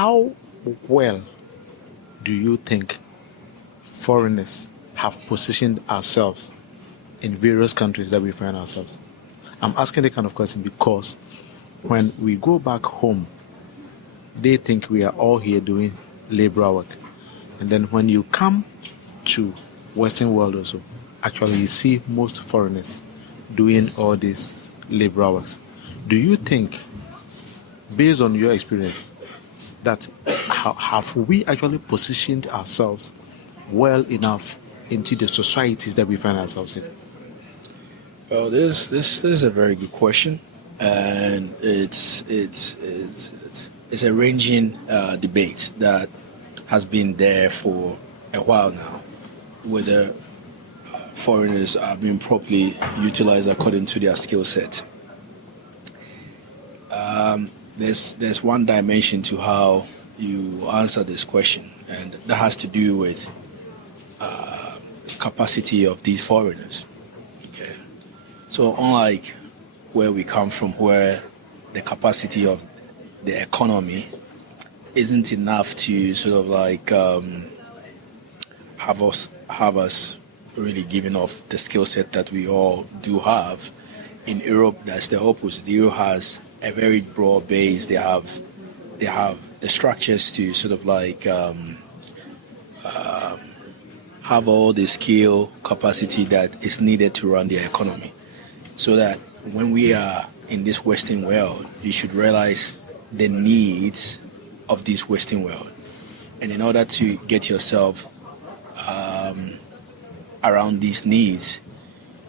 how well do you think foreigners have positioned ourselves in various countries that we find ourselves? I'm asking the kind of question because when we go back home, they think we are all here doing labor work. And then when you come to Western world also, actually you see most foreigners doing all these labor works. Do you think, based on your experience, that have we actually positioned ourselves well enough into the societies that we find ourselves in? Well, this is a very good question, and it's a ranging debate that has been there for a while now, whether foreigners are being properly utilized according to their skill set. There's one dimension to how you answer this question, and that has to do with capacity of these foreigners. Okay, so unlike where we come from, where the capacity of the economy isn't enough to sort of like have us really giving off the skill set that we all do have. In Europe, that's the opposite. Europe has a very broad base. They have the structures to sort of like have all the skill capacity that is needed to run their economy. So that when we are in this Western world, you should realize the needs of this Western world. And in order to get yourself around these needs,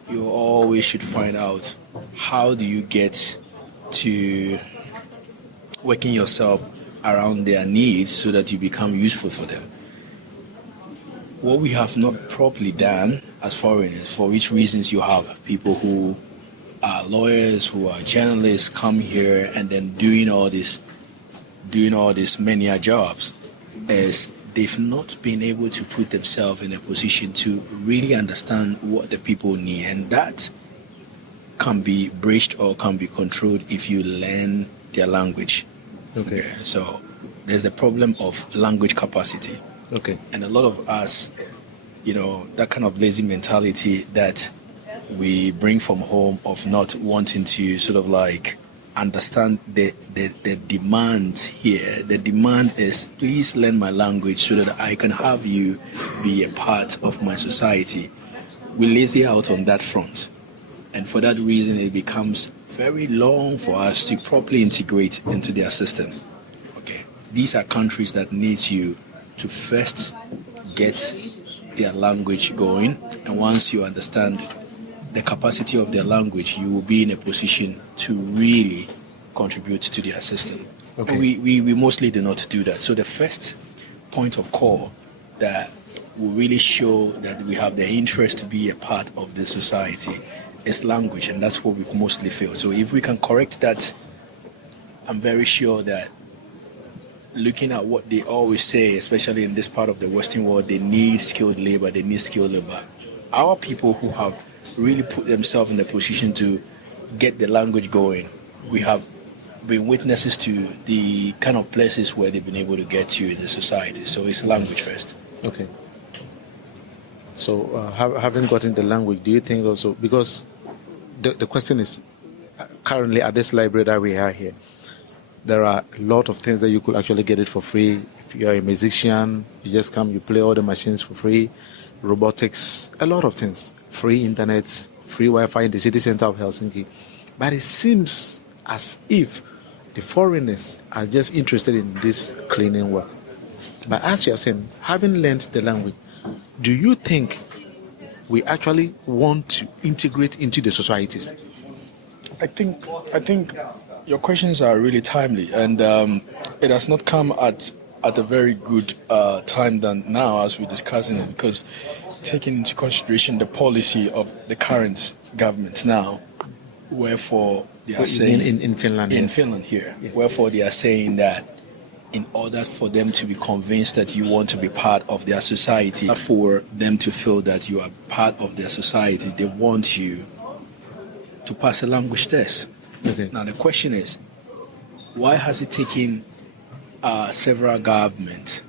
you always should find out how do you get to working yourself around their needs so that you become useful for them. What we have not properly done as foreigners, for which reasons you have people who are lawyers, who are journalists, come here and then doing all these menial jobs, is they've not been able to put themselves in a position to really understand what the people need, and that can be bridged or can be controlled if you learn their language. Okay. So there's the problem of language capacity. Okay. And a lot of us, that kind of lazy mentality that we bring from home of not wanting to sort of like understand the demand here. The demand is, please learn my language so that I can have you be a part of my society. We lazy out on that front. And for that reason, it becomes very long for us to properly integrate into their system. Okay. These are countries that need you to first get their language going. And once you understand the capacity of their language, you will be in a position to really contribute to their system. Okay. And we mostly do not do that. So the first point of call that will really show that we have the interest to be a part of the society is language, and that's what we've mostly failed. So if we can correct that, I'm very sure that looking at what they always say, especially in this part of the Western world, they need skilled labor, Our people who have really put themselves in the position to get the language going, we have been witnesses to the kind of places where they've been able to get to in the society. So it's language first. Okay. So having gotten the language, do you think also, because the question is, currently at this library that we have here, there are a lot of things that you could actually get it for free. If you're a musician, you just come, you play all the machines for free, robotics, a lot of things, free internet, free Wi-Fi in the city center of Helsinki. But it seems as if the foreigners are just interested in this cleaning work. But as you are saying, having learned the language, do you think we actually want to integrate into the societies? I think your questions are really timely, and it has not come at a very good time than now as we're discussing it, because taking into consideration the policy of the current government now, wherefore they are saying in Finland, here, wherefore they are saying that in order for them to be convinced that you want to be part of their society, for them to feel that you are part of their society, they want you to pass a language test. Okay. Now the question is, why has it taken several governments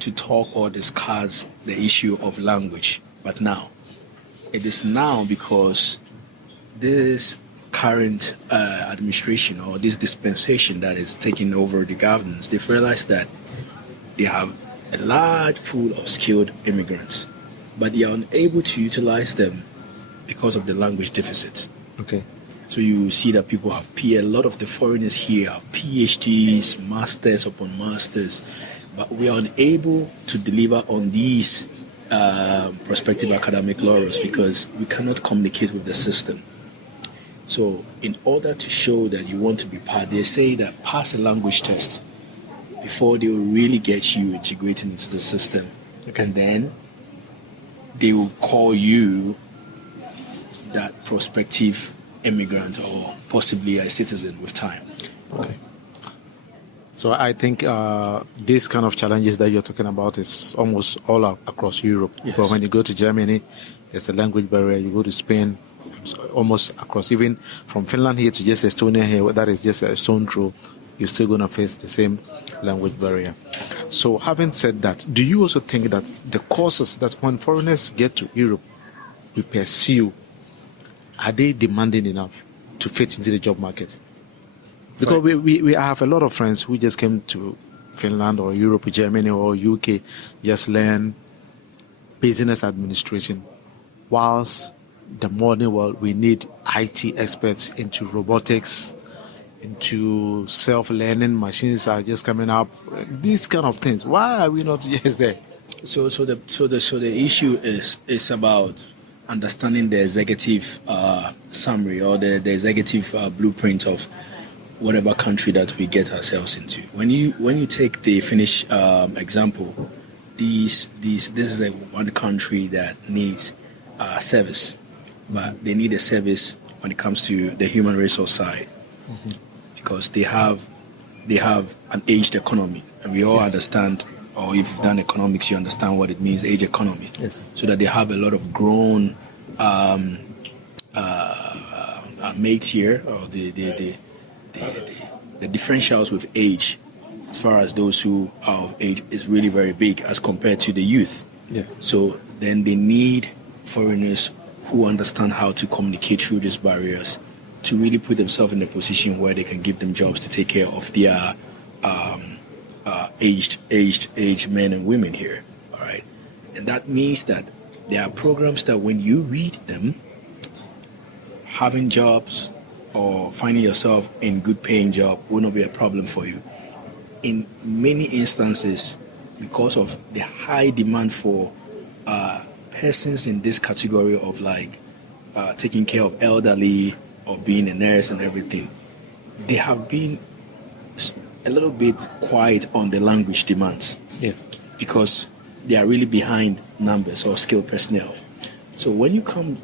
to talk or discuss the issue of language. But now, it is now because this current administration or this dispensation that is taking over the governance, they've realized that they have a large pool of skilled immigrants, but they are unable to utilize them because of the language deficit. Okay. So you see that people have a lot of the foreigners here have PhDs, masters upon masters, but we are unable to deliver on these prospective academic laurels because we cannot communicate with the system. So in order to show that you want to be part, they say that pass a language test before they will really get you integrated into the system. Okay. And then they will call you that prospective immigrant or possibly a citizen with time. Okay. So I think these kind of challenges that you're talking about is almost all across Europe. Yes. But when you go to Germany, there's a language barrier. You go to Spain, almost across, even from Finland here to just Estonia here, that is just a stone throw, you're still going to face the same language barrier. So having said that, do you also think that the courses that when foreigners get to Europe, we pursue, are they demanding enough to fit into the job market? Because Right. we have a lot of friends who just came to Finland or Europe, Germany or UK, just learn business administration. Whilst the modern world, we need IT experts into robotics, into self-learning machines are just coming up. These kind of things. Why are we not just there? So the issue is about understanding the executive summary or the executive blueprint of whatever country that we get ourselves into. When you take the Finnish example, this is one country that needs service, but they need a service when it comes to the human resource side, because they have an aged economy, and we all understand. Or if you've done economics, you understand what it means, age economy. Yes. So that they have a lot of grown mates here, or the differentials with age, as far as those who are of age, is really very big as compared to the youth. Yes. So then they need foreigners who understand how to communicate through these barriers to really put themselves in a position where they can give them jobs to take care of their aged men and women here. All right, and that means that there are programs that when you read them, having jobs or finding yourself in good paying job will not be a problem for you. In many instances, because of the high demand for persons in this category of taking care of elderly or being a nurse and everything, they have been a little bit quiet on the language demands. Yes. Because they are really behind numbers or skilled personnel. So when you come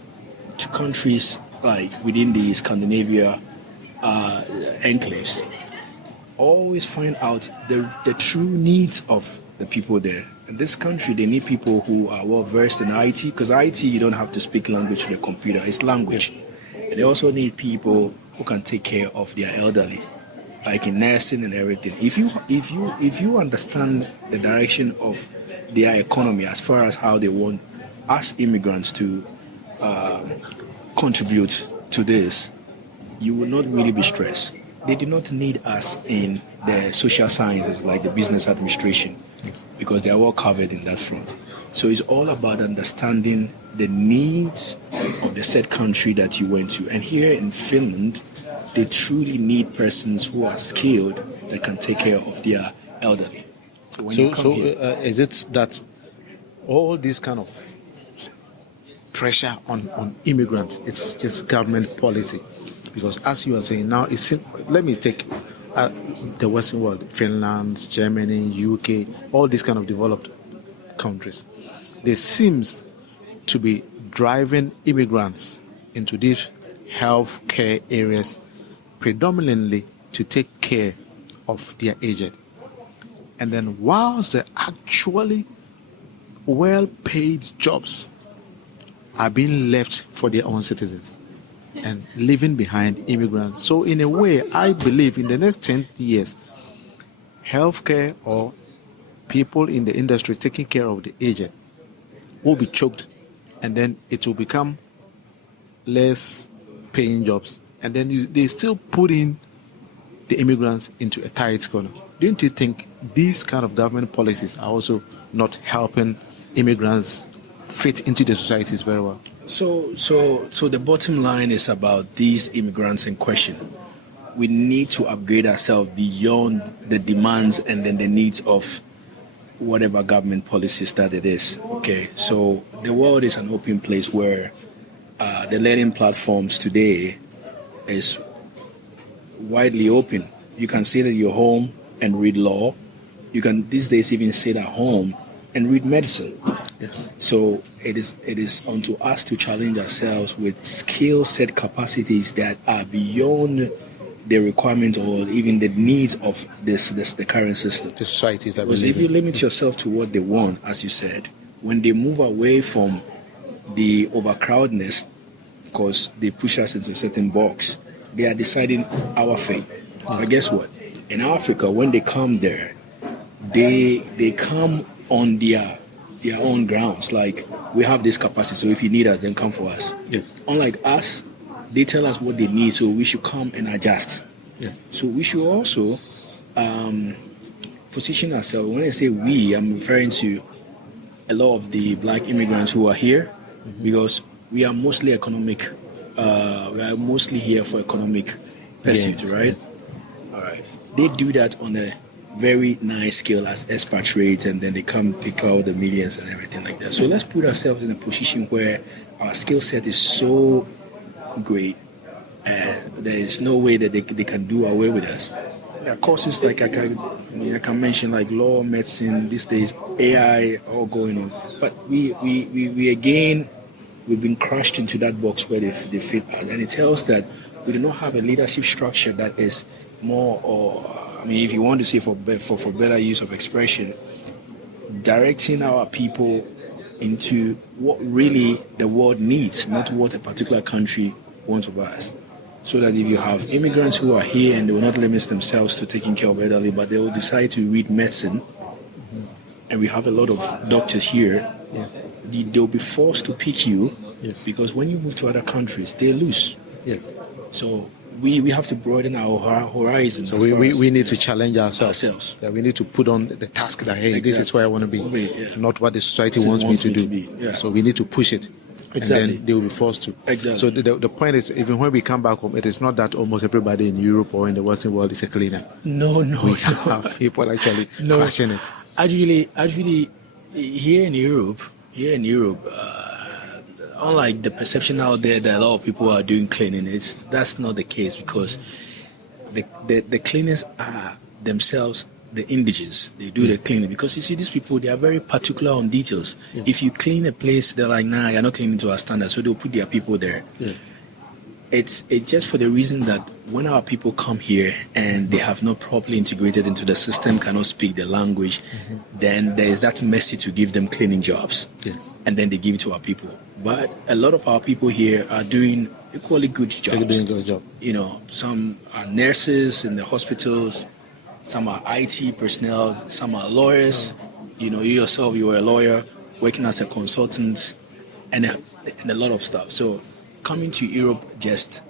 to countries like within the Scandinavia enclaves, always find out the true needs of the people there. In this country, they need people who are well versed in IT, because IT, you don't have to speak language to the computer, it's language. Yes. And they also need people who can take care of their elderly, like in nursing and everything. If you understand the direction of their economy as far as how they want us immigrants to contribute to this, you will not really be stressed. They do not need us in the social sciences like the business administration, because they are well covered in that front. So it's all about understanding the needs of the said country that you went to. And here in Finland, they truly need persons who are skilled that can take care of their elderly. Is it that all this kind of pressure on immigrants, it's just government policy? Because as you are saying now, let me take the Western world, Finland, Germany, UK, all these kind of developed countries. There seems to be driving immigrants into these health care areas predominantly to take care of their aged. And then whilst the actually well-paid jobs are being left for their own citizens and leaving behind immigrants. So in a way, I believe in the next 10 years, healthcare or people in the industry taking care of the aged will be choked, and then it will become less paying jobs, and then they still put in the immigrants into a tight corner. Don't you think these kind of government policies are also not helping immigrants fit into the societies very well? So the bottom line is about these immigrants in question. We need to upgrade ourselves beyond the demands and then the needs of whatever government policies that it is. Okay, so the world is an open place where the learning platforms today is widely open. You can sit at your home and read law. You can these days even sit at home and read medicine. Yes. So it is onto us to challenge ourselves with skill set capacities that are beyond the requirement or even the needs of the current system. The societies that we Because live if you in. limit yourself to what they want, as you said, when they move away from the overcrowdedness, because they push us into a certain box, they are deciding our fate. But guess what? In Africa, when they come there, they come on their own grounds. Like, we have this capacity, so if you need us, then come for us. Yes. Unlike us, they tell us what they need, so we should come and adjust. Yes. So we should also position ourselves. When I say we, I'm referring to a lot of the black immigrants who are here, because we are mostly economic. We are mostly here for economic pursuit, Yes, right? yes. All right. They do that on a very nice scale as expatriates, and then they come pick out the millions and everything like that. So let's put ourselves in a position where our skill set is so great, and there is no way that they can do away with us. There are courses like I can mention, like law, medicine, these days, AI, all going on. But we again, we've been crushed into that box where they fit us. And it tells that we do not have a leadership structure that is more, or I mean, if you want to say for better use of expression, directing our people into what really the world needs, not what a particular country wants of us. So that if you have immigrants who are here and they will not limit themselves to taking care of elderly, but they will decide to read medicine, and we have a lot of doctors here, Yes. they'll be forced to pick you, Yes. because when you move to other countries, they lose. Yes. So we have to broaden our horizons. So as far as- we need to challenge ourselves. Ourselves. Yeah, we need to put on the task that, hey, this is Exactly. where I want to be, Yeah. not what the society This wants me wants to me do. to be, yeah. So we need to push it. Exactly. And then they will be forced to. Exactly. So the point is, even when we come back home, it is not that almost everybody in Europe or in the Western world is a cleaner. No. We have people actually crushing it. Actually, here in Europe, unlike the perception out there that a lot of people are doing cleaning, that's not the case, because the cleaners are themselves the indigents. They do the cleaning, because you see, these people, they are very particular on details. Yes. If you clean a place, they're like, nah, you're not cleaning to our standards, so they'll put their people there. Yeah. It's just for the reason that when our people come here and they have not properly integrated into the system, cannot speak the language, then there is that mercy to give them cleaning jobs. Yes. And then they give it to our people. But a lot of our people here are doing equally good jobs. They're doing a good job. You know, some are nurses in the hospitals, some are IT personnel, some are lawyers. You know, you yourself, you were a lawyer working as a consultant, and a lot of stuff. So coming to Europe just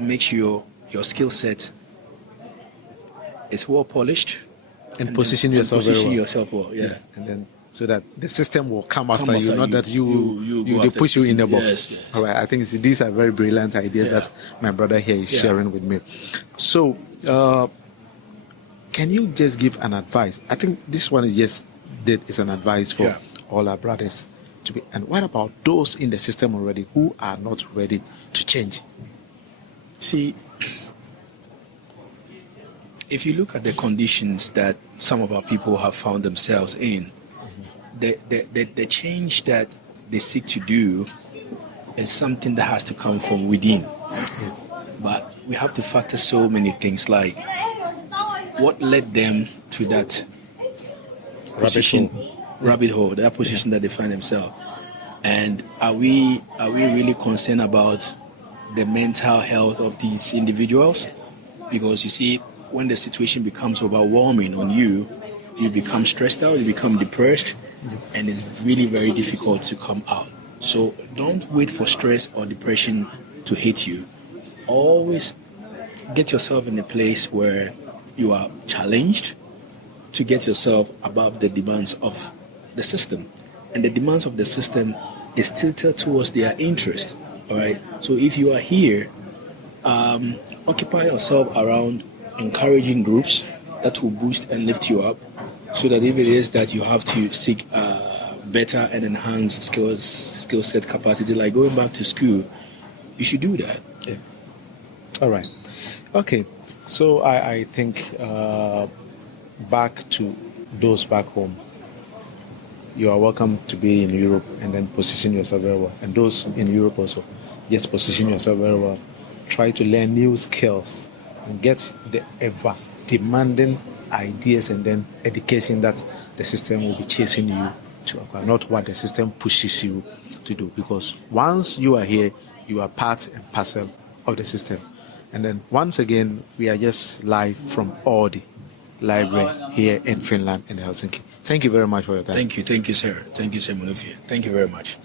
makes your skill set is well polished, And position yourself very position well. yourself well. Yeah. Yes. And then so that the system will come after you, after not you. that You go they after push the you in the system. box. Yes. All right. I think these are very brilliant ideas Yeah. that my brother here is Yeah. sharing with me. So, can you just give an advice? I think this one is an advice for Yeah. all our brothers to be. And what about those in the system already who are not ready to change? See, if you look at the conditions that some of our people have found themselves in, the change that they seek to do is something that has to come from within. Yes. But we have to factor so many things, like what led them to that rabbit hole, that position that they find themselves. And are we really concerned about the mental health of these individuals? Because you see, when the situation becomes overwhelming on you, you become stressed out, you become depressed, and it's really very difficult to come out. So don't wait for stress or depression to hit you. Always get yourself in a place where you are challenged to get yourself above the demands of the system. And the demands of the system is tilted towards their interest. All right. So if you are here, occupy yourself around encouraging groups that will boost and lift you up, so that if it is that you have to seek better and enhanced skill set capacity, like going back to school, you should do that. Yes. All right. Okay. So I think back to those back home, you are welcome to be in Europe and then position yourself very well. And those in Europe also, just position yourself very well. Try to learn new skills and get the ever demanding ideas and then education that the system will be chasing you to acquire, not what the system pushes you to do. Because once you are here, you are part and parcel of the system. And then once again, we are just live from Audi Library here in Finland, in Helsinki. Thank you very much for your time. Thank you, sir. Thank you, sir, Munufia. Thank you very much.